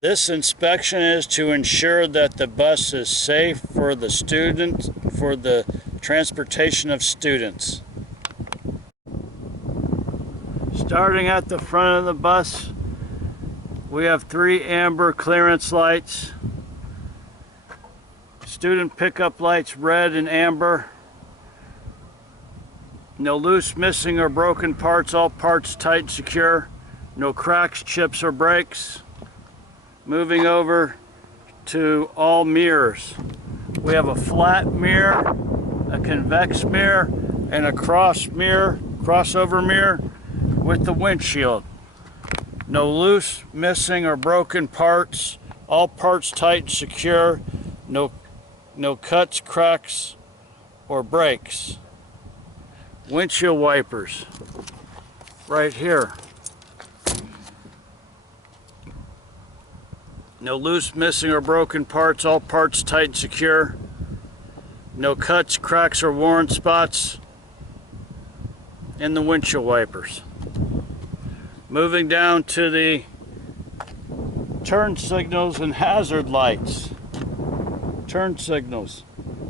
This inspection is to ensure that the bus is safe for the transportation of students. Starting at the front of the bus, we have 3 amber clearance lights. Student pickup lights, red and amber. No loose, missing, or broken parts, all parts tight and secure. No cracks, chips, or breaks. Moving over to all mirrors. We have a flat mirror, a convex mirror, and a crossover mirror with the windshield. No loose, missing, or broken parts, all parts tight and secure. No cuts, cracks, or breaks. Windshield wipers right here. No loose, missing, or broken parts, all parts tight and secure. No cuts, cracks, or worn spots in the windshield wipers. Moving down to the turn signals and hazard lights. Turn signals.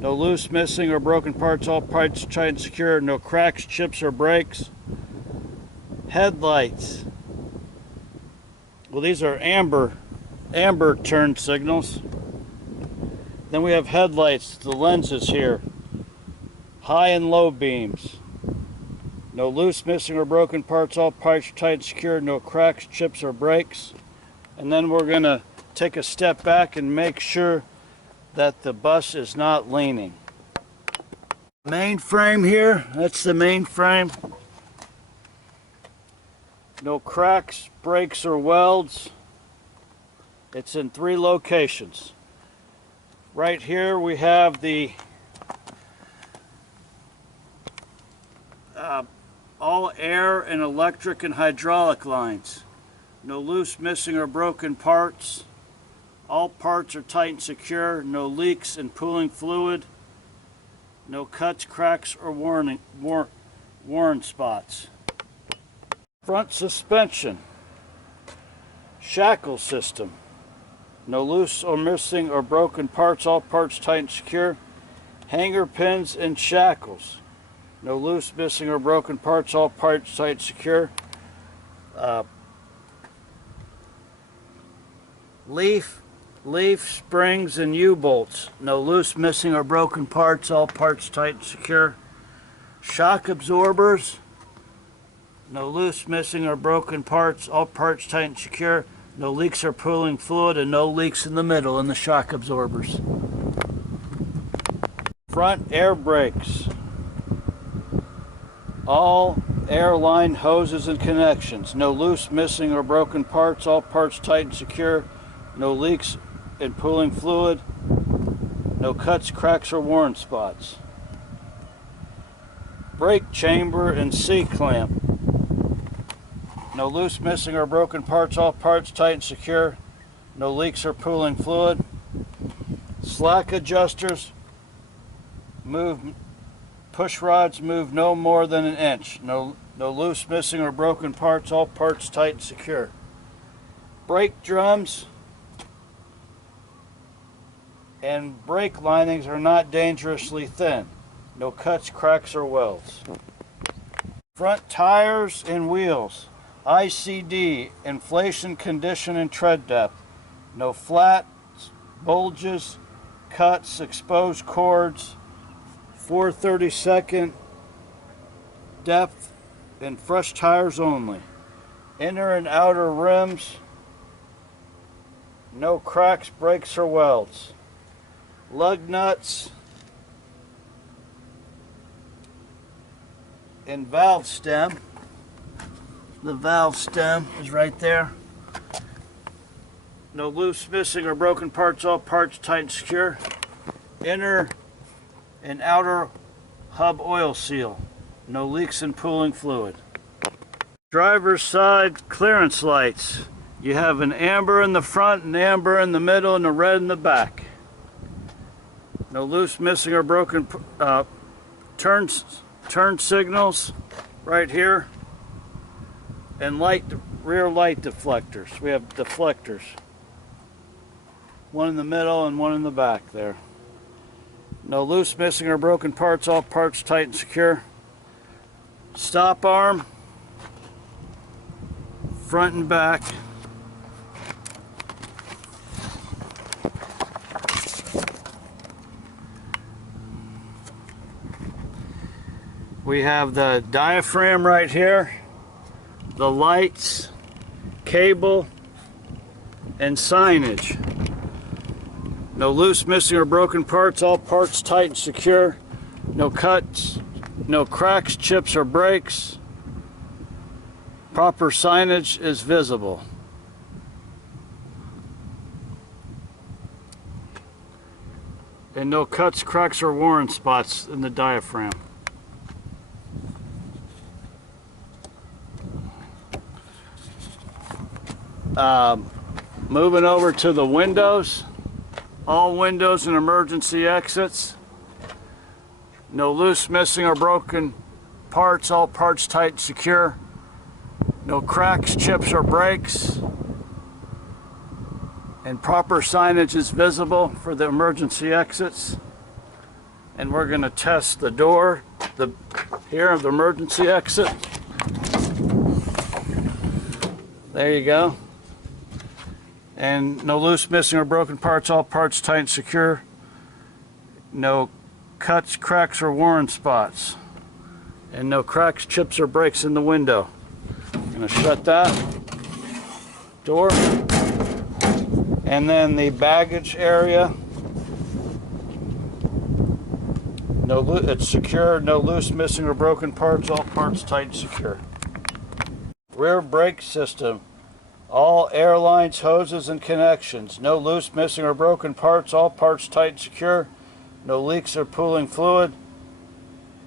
No loose, missing, or broken parts, all parts tight and secure. No cracks, chips, or breaks. Headlights. Well, these are amber turn signals. Then we have headlights, the lenses here, high and low beams. No loose, missing, or broken parts, all parts tight and secure. No cracks, chips, or breaks. And then we're going to take a step back and make sure that the bus is not leaning. Main frame here, that's the main frame. No cracks, breaks, or welds. It's in 3 locations. Right here we have the all air and electric and hydraulic lines. No loose, missing, or broken parts. All parts are tight and secure. No leaks and pooling fluid. No cuts, cracks, or worn spots. Front suspension. Shackle system. No loose or missing or broken parts, all parts tight and secure. Hanger pins and shackles. No loose, missing, or broken parts, all parts tight and secure. Leaf springs and U-bolts. No loose, missing, or broken parts, all parts tight and secure. Shock absorbers. No loose, missing, or broken parts, all parts tight and secure. No leaks or pooling fluid, and no leaks in the middle in the shock absorbers. Front air brakes. All airline hoses and connections. No loose, missing, or broken parts, all parts tight and secure. No leaks and pooling fluid. No cuts, cracks, or worn spots. Brake chamber and C-clamp. No loose, missing, or broken parts, all parts tight and secure. No leaks or pooling fluid. Slack adjusters. Push rods move no more than an inch. No loose, missing, or broken parts, all parts tight and secure. Brake drums and brake linings are not dangerously thin. No cuts, cracks, or welds. Front tires and wheels. ICD, inflation, condition, and tread depth. No flats, bulges, cuts, exposed cords. 4/32 depth and fresh tires only. Inner and outer rims. No cracks, breaks, or welds. Lug nuts and valve stem. The valve stem is right there. No loose, missing, or broken parts, all parts tight and secure. Inner and outer hub oil seal. No leaks and pooling fluid. Driver's side clearance lights. You have an amber in the front, an amber in the middle, and a red in the back. No loose, missing, or broken turn signals right here. And rear light deflectors. We have deflectors. one in the middle and one in the back there. No loose, missing, or broken parts, all parts tight and secure. Stop arm, front and back. We have the diaphragm right here, the lights, cable, and signage. No loose, missing, or broken parts, all parts tight and secure. No cuts, no cracks, chips, or breaks. Proper signage is visible. And no cuts, cracks, or worn spots in the diaphragm. Moving over to the windows. All windows and emergency exits. No loose, missing, or broken parts, all parts tight and secure. No cracks, chips, or breaks. And proper signage is visible for the emergency exits. And we're going to test the door here of the emergency exit. There you go. And no loose, missing, or broken parts, all parts tight and secure. No cuts, cracks, or worn spots. And no cracks, chips, or breaks in the window. I'm going to shut that door. And then the baggage area. It's secure, no loose, missing, or broken parts, all parts tight and secure. Rear brake system. All air lines, hoses, and connections. No loose, missing, or broken parts, all parts tight and secure. No leaks or pooling fluid.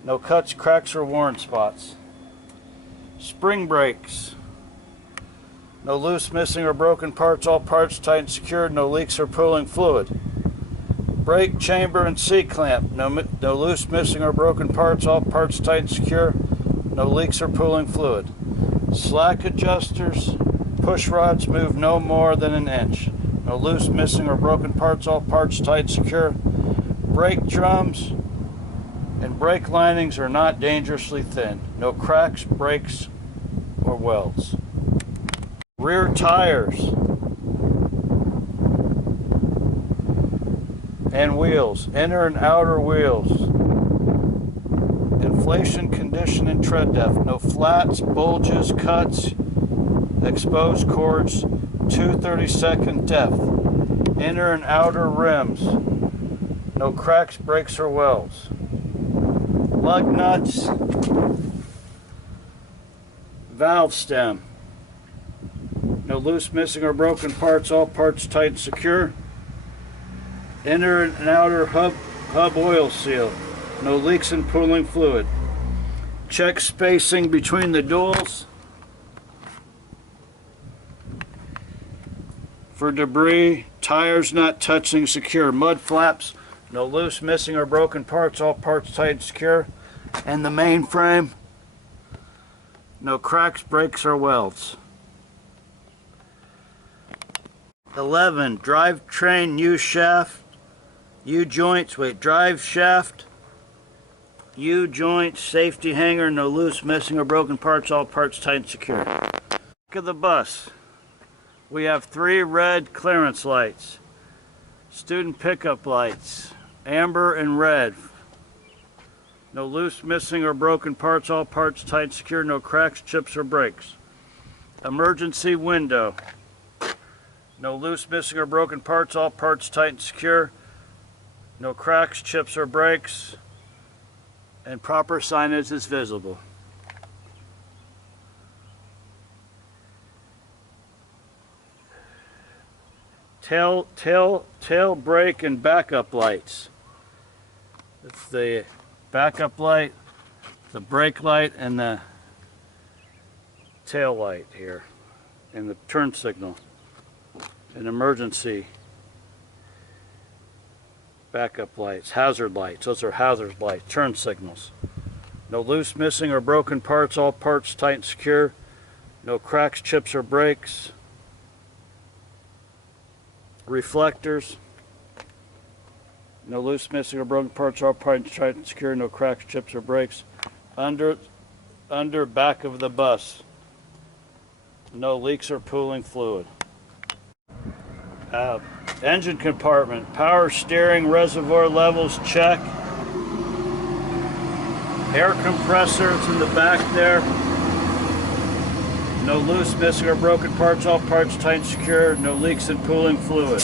No cuts, cracks, or worn spots. Spring brakes. No loose, missing, or broken parts, all parts tight and secure. No leaks or pooling fluid. Brake chamber and C-clamp. No loose, missing, or broken parts, all parts tight and secure. No leaks or pooling fluid. Slack adjusters. Push rods move no more than an inch. No loose, missing, or broken parts, all parts tight and secure. Brake drums and brake linings are not dangerously thin. No cracks, breaks, or welds. Rear tires and wheels. Inner and outer wheels. Inflation, condition, and tread depth. No flats, bulges, cuts, exposed cords, 2/32 depth. Inner and outer rims. No cracks, breaks, or welds. Lug nuts. Valve stem. No loose, missing, or broken parts, all parts tight and secure. Inner and outer hub oil seal. No leaks and pooling fluid. Check spacing between the duals for debris. Tires not touching, secure. Mud flaps. No loose, missing, or broken parts, all parts tight and secure. And the main frame. No cracks, breaks, or welds. 11. Drivetrain U-shaft. U-joints, drive shaft. U-joint, safety hanger, no loose, missing, or broken parts, all parts tight and secure. Back of the bus. We have 3 red clearance lights. Student pickup lights. Amber and red. No loose, missing, or broken parts, all parts tight and secure. No cracks, chips, or breaks. Emergency window. No loose, missing, or broken parts, all parts tight and secure. No cracks, chips, or breaks. And proper signage is visible. Tail brake and backup lights. It's the backup light, the brake light, and the tail light here, and the turn signal. An emergency backup lights, hazard lights. Those are hazard lights, turn signals. No loose, missing, or broken parts, all parts tight and secure. No cracks, chips, or breaks. reflectors. No loose, missing, or broken parts. All parts tight and secure. No cracks, chips, or breaks. Under back of the bus. No leaks or pooling fluid. Engine compartment. Power steering, reservoir levels, check. Air compressor, it's in the back there. No loose, missing, or broken parts. All parts tight and secure. No leaks and pooling fluid.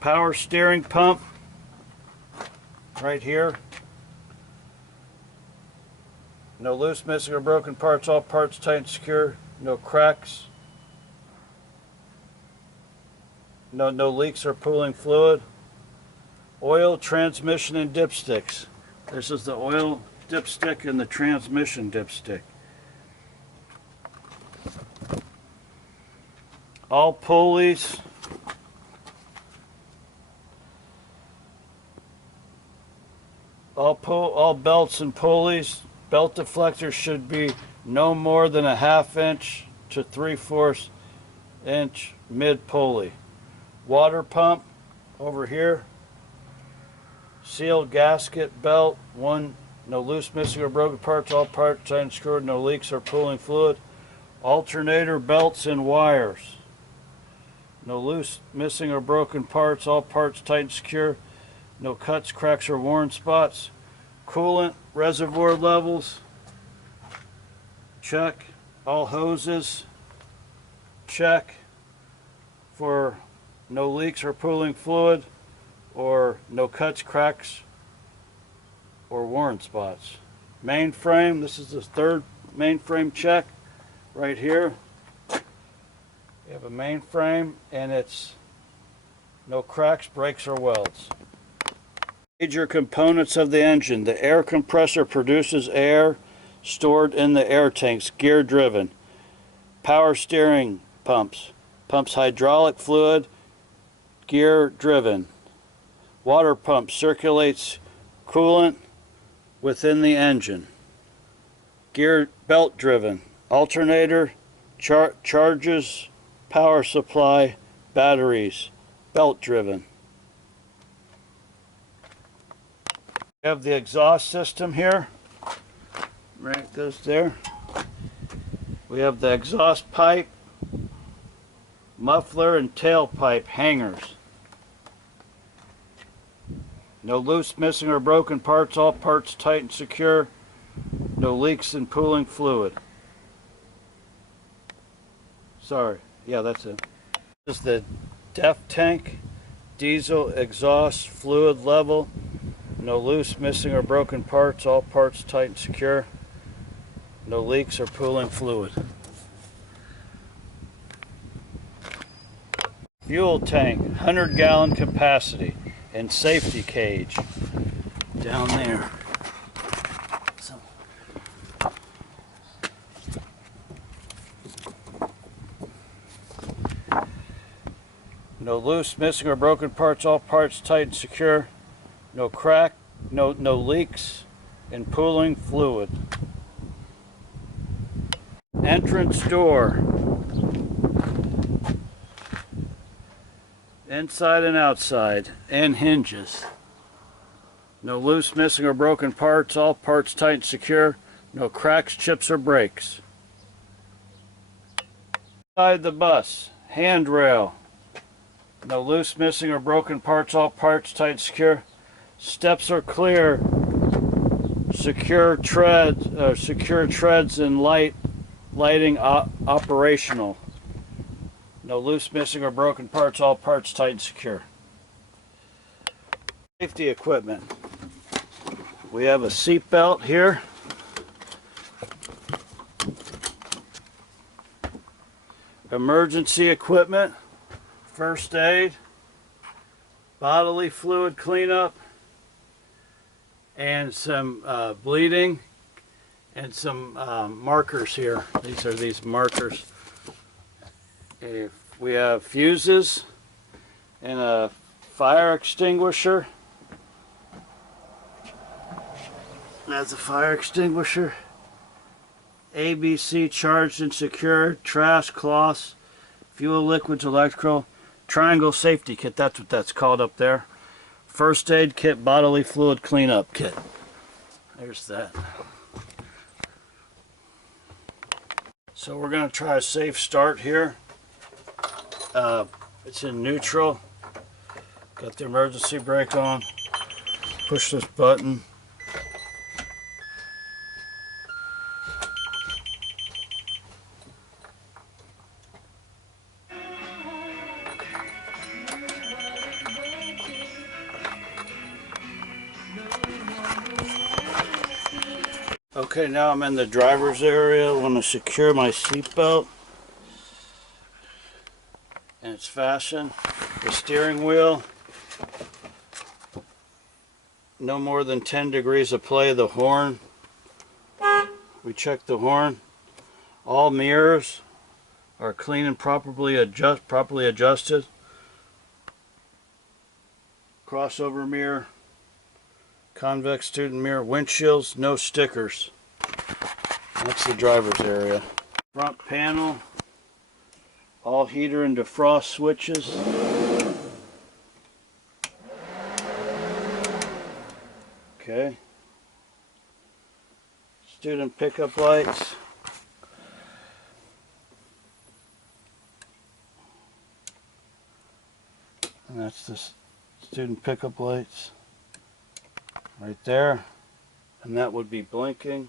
Power steering pump right here. No loose, missing, or broken parts. All parts tight and secure. No cracks. No leaks or pooling fluid. Oil, transmission, and dipsticks. This is the oil dipstick and the transmission dipstick. All pulleys. All belts and pulleys. Belt deflectors should be no more than a 1/2 inch to 3/4 inch mid pulley. Water pump over here. Sealed gasket belt. No loose, missing, or broken parts. All parts tight and screwed. No leaks or pooling fluid. Alternator belts and wires. No loose, missing, or broken parts. All parts tight and secure. No cuts, cracks, or worn spots. Coolant reservoir levels. Check. All hoses. Check for no leaks or pooling fluid, or no cuts, cracks, or worn spots. Mainframe, this is the third mainframe check right here. You have a mainframe and it's no cracks, breaks, or welds. Major components of the engine. The air compressor produces air stored in the air tanks, gear driven. Power steering pumps. Pumps hydraulic fluid, gear driven. Water pump circulates coolant within the engine. Gear belt driven. Alternator charges power supply, batteries, belt driven. We have the exhaust system here. Right, it goes there. We have the exhaust pipe, muffler, and tailpipe hangers. No loose, missing, or broken parts. All parts tight and secure. No leaks and pooling fluid. Sorry. Yeah, that's it. This is the DEF tank. Diesel exhaust fluid level. No loose, missing, or broken parts. All parts tight and secure. No leaks or pooling fluid. Fuel tank, 100-gallon capacity, and safety cage down there. No loose, missing, or broken parts. All parts tight and secure. No crack, no leaks, and pooling fluid. Entrance door. Inside and outside, and hinges. No loose, missing, or broken parts. All parts tight and secure. No cracks, chips, or breaks. Inside the bus, handrail. No loose, missing, or broken parts. All parts tight and secure. Steps are clear. Secure treads and lighting operational. No loose, missing, or broken parts. All parts tight and secure. Safety equipment. We have a seat belt here. Emergency equipment. First aid. Bodily fluid cleanup. And some bleeding. And some markers here. These are these markers. If we have fuses and a fire extinguisher. That's a fire extinguisher. ABC charged and secure. Trash cloths, fuel, liquids, electrical, triangle safety kit, that's what that's called up there. First aid kit, bodily fluid cleanup kit. There's that. So we're going to try a safe start here. It's in neutral. Got the emergency brake on. Push this button. Okay, now I'm in the driver's area. I want to secure my seatbelt. And it's fastened. The steering wheel, no more than 10 degrees of play. The horn, we check the horn. All mirrors are clean and properly adjusted. Crossover mirror, convex student mirror, windshields, no stickers. That's the driver's area. Front panel, all heater and defrost switches. Okay. Student pickup lights. And that's the student pickup lights right there. And that would be blinking.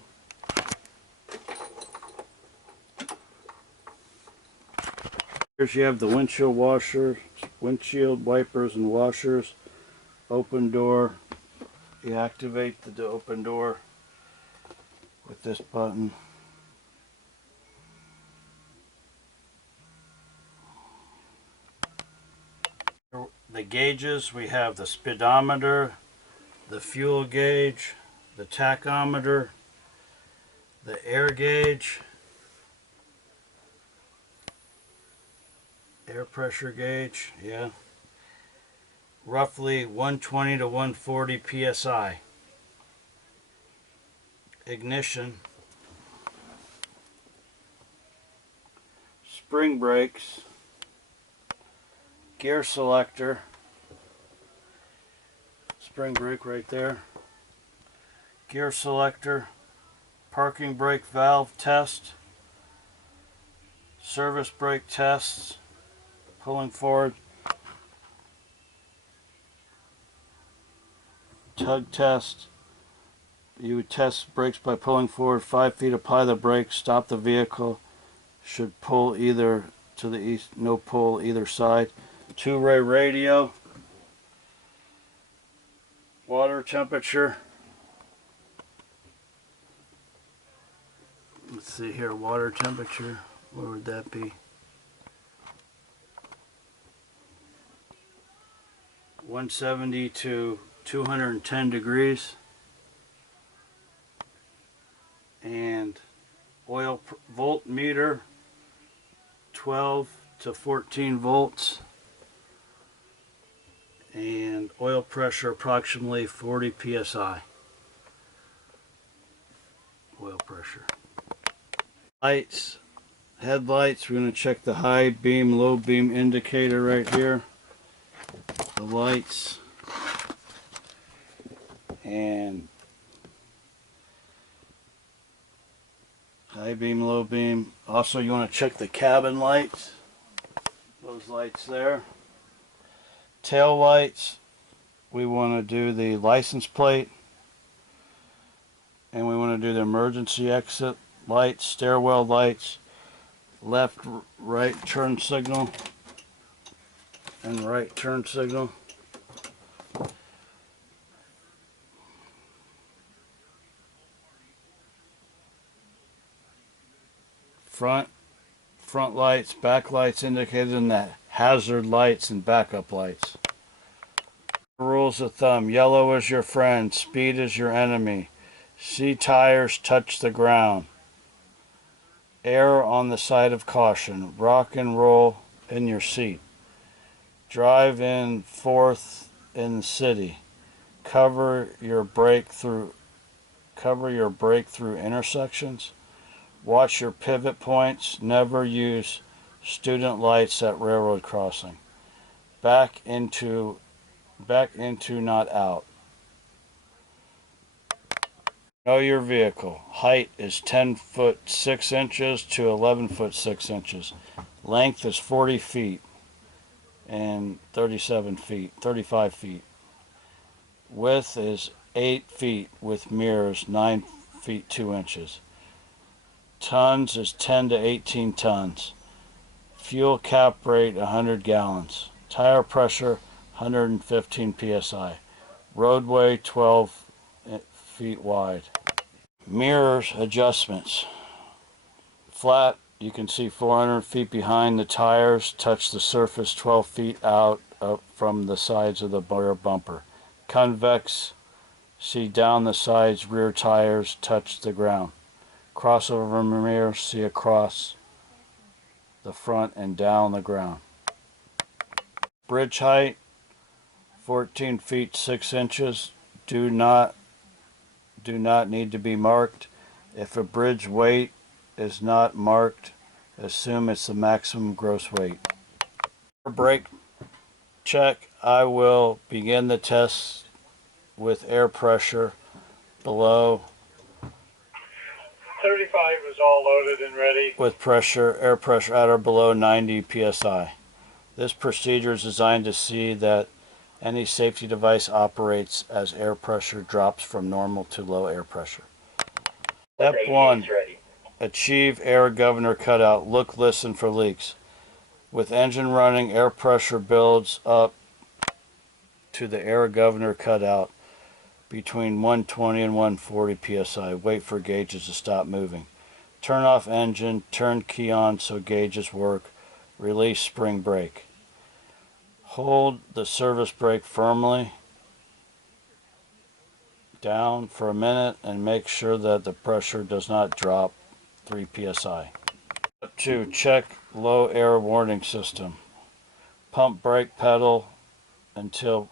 Here you have the windshield washers, windshield wipers and washers, open door. You activate the open door with this button. The gauges, we have the speedometer, the fuel gauge, the tachometer, the air gauge, air pressure gauge, yeah. Roughly 120 to 140 psi. Ignition. Spring brakes. Gear selector. Spring brake right there. Gear selector. Parking brake valve test. Service brake tests. Pulling forward. Tug test. You would test brakes by pulling forward 5 feet, apply the brakes, stop the vehicle. Should pull either to the east, no pull either side. Two-way radio. Water temperature. Let's see here, water temperature. Where would that be? 170 to 210 degrees. And oil voltmeter, 12 to 14 volts. And oil pressure approximately 40 psi. Oil pressure. Lights, headlights, we're going to check the high beam, low beam indicator right here. The lights. And high beam, low beam. Also, you want to check the cabin lights. Those lights there. Tail lights. We want to do the license plate. And we want to do the emergency exit lights, stairwell lights, left, right turn signal, and right turn signal. Front lights, back lights indicated in the hazard lights and backup lights. Rules of thumb: yellow is your friend, speed is your enemy. See tires touch the ground. Err on the side of caution. Rock and roll in your seat. Drive in fourth in the city. Cover your brake through intersections. Watch your pivot points. Never use student lights at railroad crossing. Back into not out. Know your vehicle. Height is 10 foot 6 inches to 11 foot 6 inches. Length is 40 feet and 35 feet. Width is 8 feet with mirrors 9 feet 2 inches. Tons is 10 to 18 tons. Fuel cap rate 100 gallons. Tire pressure 115 psi. Roadway 12 feet wide. Mirrors adjustments. Flat, you can see 400 feet behind the tires, touch the surface 12 feet out from the sides of the rear bumper. Convex, see down the sides, rear tires touch the ground. Crossover mirror, see across the front and down the ground. Bridge height, 14 feet 6 inches. Do not need to be marked. If a bridge weight is not marked, assume it's the maximum gross weight. For brake check, I will begin the test with air pressure below 35 is all loaded and ready. With air pressure at or below 90 psi. This procedure is designed to see that any safety device operates as air pressure drops from normal to low air pressure. Step 1. Achieve air governor cutout. Look, listen for leaks. With engine running, air pressure builds up to the air governor cutout between 120 and 140 psi. Wait for gauges to stop moving. Turn off engine, turn key on so gauges work. Release spring brake. Hold the service brake firmly down for a minute and make sure that the pressure does not drop 3 psi. Step 2. Check low air warning system. Pump brake pedal until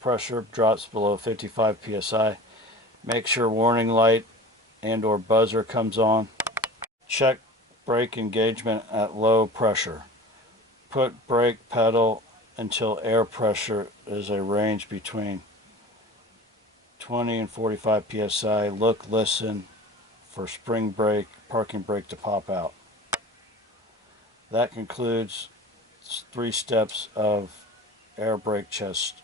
pressure drops below 55 psi. Make sure warning light and or buzzer comes on. Check brake engagement at low pressure. Put brake pedal until air pressure is a range between 20 and 45 psi. Look, listen for spring brake, parking brake to pop out. That concludes 3 steps of air brake test.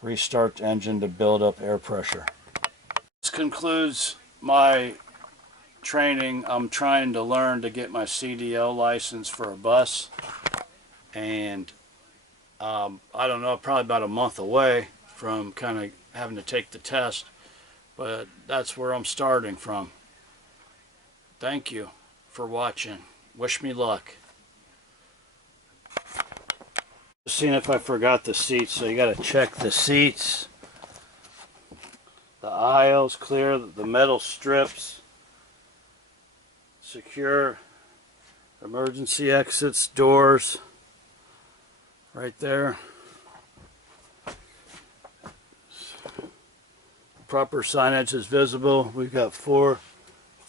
Restart the engine to build up air pressure. This concludes my training. I'm trying to learn to get my CDL license for a bus, and I don't know, probably about a month away from kind of having to take the test, but that's where I'm starting from. Thank you for watching. Wish me luck. Seeing if I forgot the seats, so you got to check the seats. The aisles clear, the metal strips secure, emergency exits, doors right there. Proper signage is visible. We've got four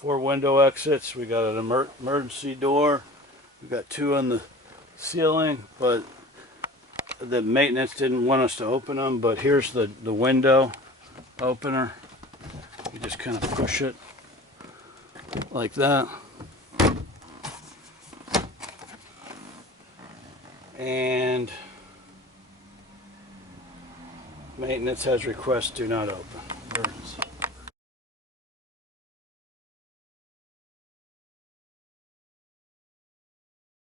window exits. We got an emergency door. We've got 2 on the ceiling, but the maintenance didn't want us to open them. But here's the window opener. You just kind of push it like that. And maintenance has request do not open. Emergency.